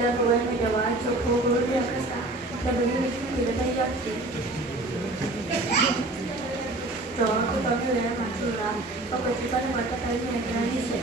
Ella lo vuelve a llevar, yo puedo volver a casa. La venía y le da aquí. Yo con todo mi vida más chula, porque tú para muerta caer en el gran dice.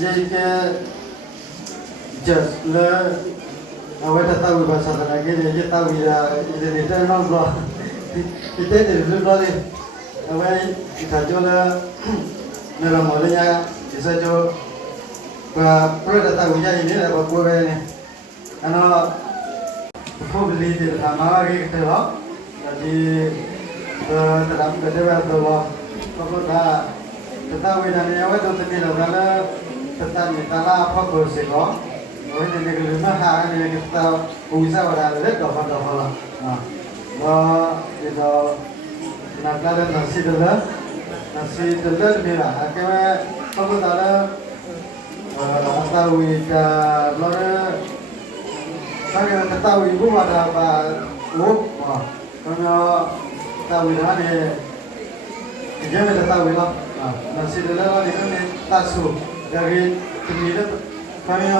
jadi ke just le awak tak tahu bahasa lagi jadi tahu ya jadi kita non bro kita jadi bro ni awak kita jual dalam modalnya bisa jual produk tahu ya ini apa buat ni karena aku beli di sama lagi kita lah jadi dalam kedua tu lah aku dah tahu ini awak tu ni lah tentang mitala apa kursi ko, orang ini kalau mah ini kita usaha orang ada dapat lah, itu nak ada nasi telur merah, akhirnya aku tahu ita, lalu saya tahu ibu ada apa, kalau tahu ini, dia tidak tahu lah, nasi telur ini tasu. Dari kemudian kami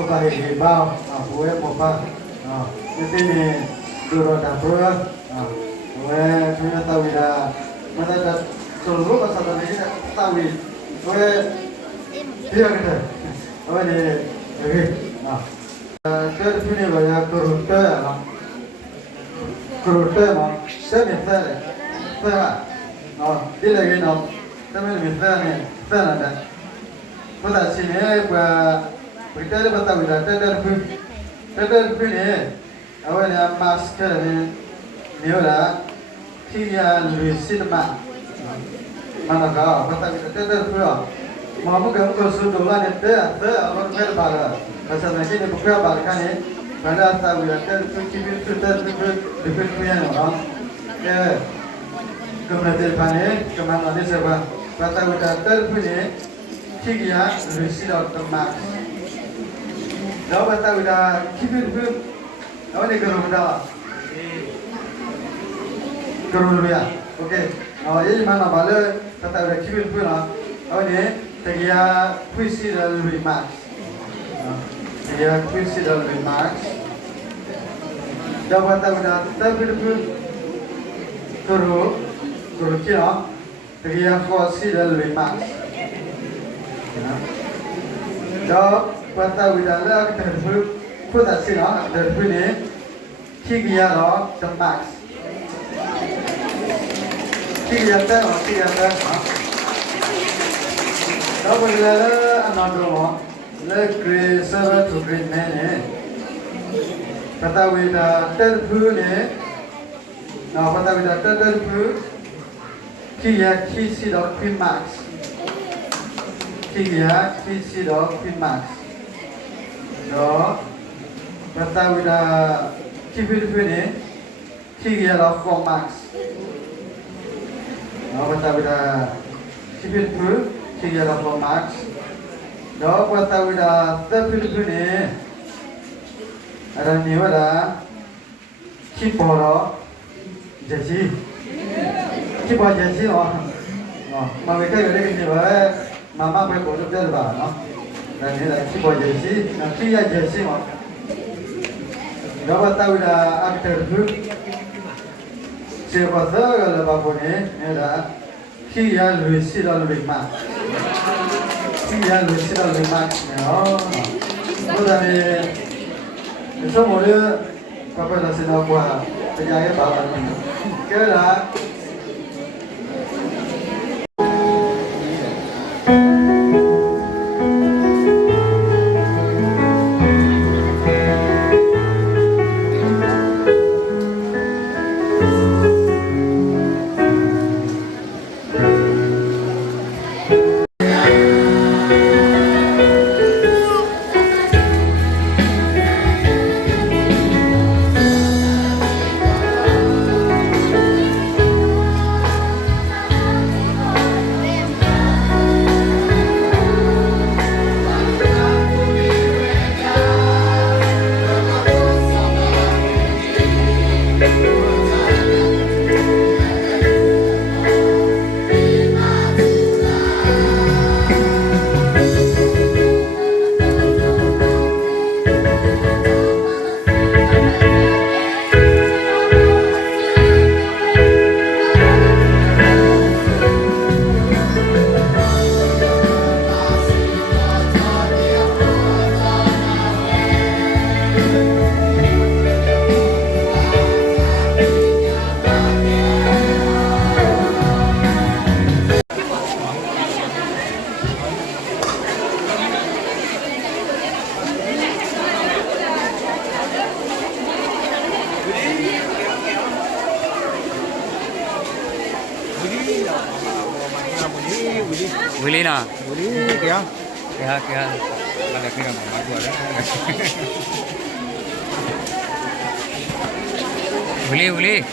kepada bau, buat apa? Nanti ni dulu dapur, buat kami tahu dah. Mana dah seluruh pasal tadi tahu, buat dia kata, apa ni? Jadi punya banyak keruta, saya minta, dia lagi nak, saya minta ni, saya ada. Pada sini berita ada betul tidak terdar pun ni awak ni masker ni orang kia luisin mak mana kau betul tidak terdar pun mahu kamu kursus dolar ni awak berbalik pasal lagi ni bukan balik ni pada tahu tidak terdar kibir terdar punya orang ke kemudian telepon ni kemana ni sebab betul tidak terdar pun ni Tiga receipt of the max. Dah betul dah kibir pun, awak ni kerana dah kerana dia, okay. Ini mana balik kata dah kibir pun awak ni tiga puisi dalam max. Tiga puisi dalam max. Dah betul dah kibir pun kerana kira tiga puisi dalam max. Jauh pada wilayah terhubung pada sini terhubung ni tiga orang tempat tiga ter jauh wilayah anak rumah le creator tu create ni pada wilayah terhubung ni pada wilayah terhubung tiga kisi doktor max tiga kisi doktor max do pada wilayah kibir ni tiga doktor max pada wilayah kibir tiga doktor max do pada wilayah terhubung ni ada ni ada kiporo jadi kiporo jadi mereka ada ni mama boleh bodoh dah bah, dan ni lagi kiporo jadi, nanti ya jadi dapat tahu dah aktor tu siapa tahu kalau bapa ni ada kia luisi dalam rumah sudah ni semua dia bapa dah senang buat penjaga bapa ni kerana Willy na. Uli kìa. Kaya. Lagi kira mama gua ada. Willy.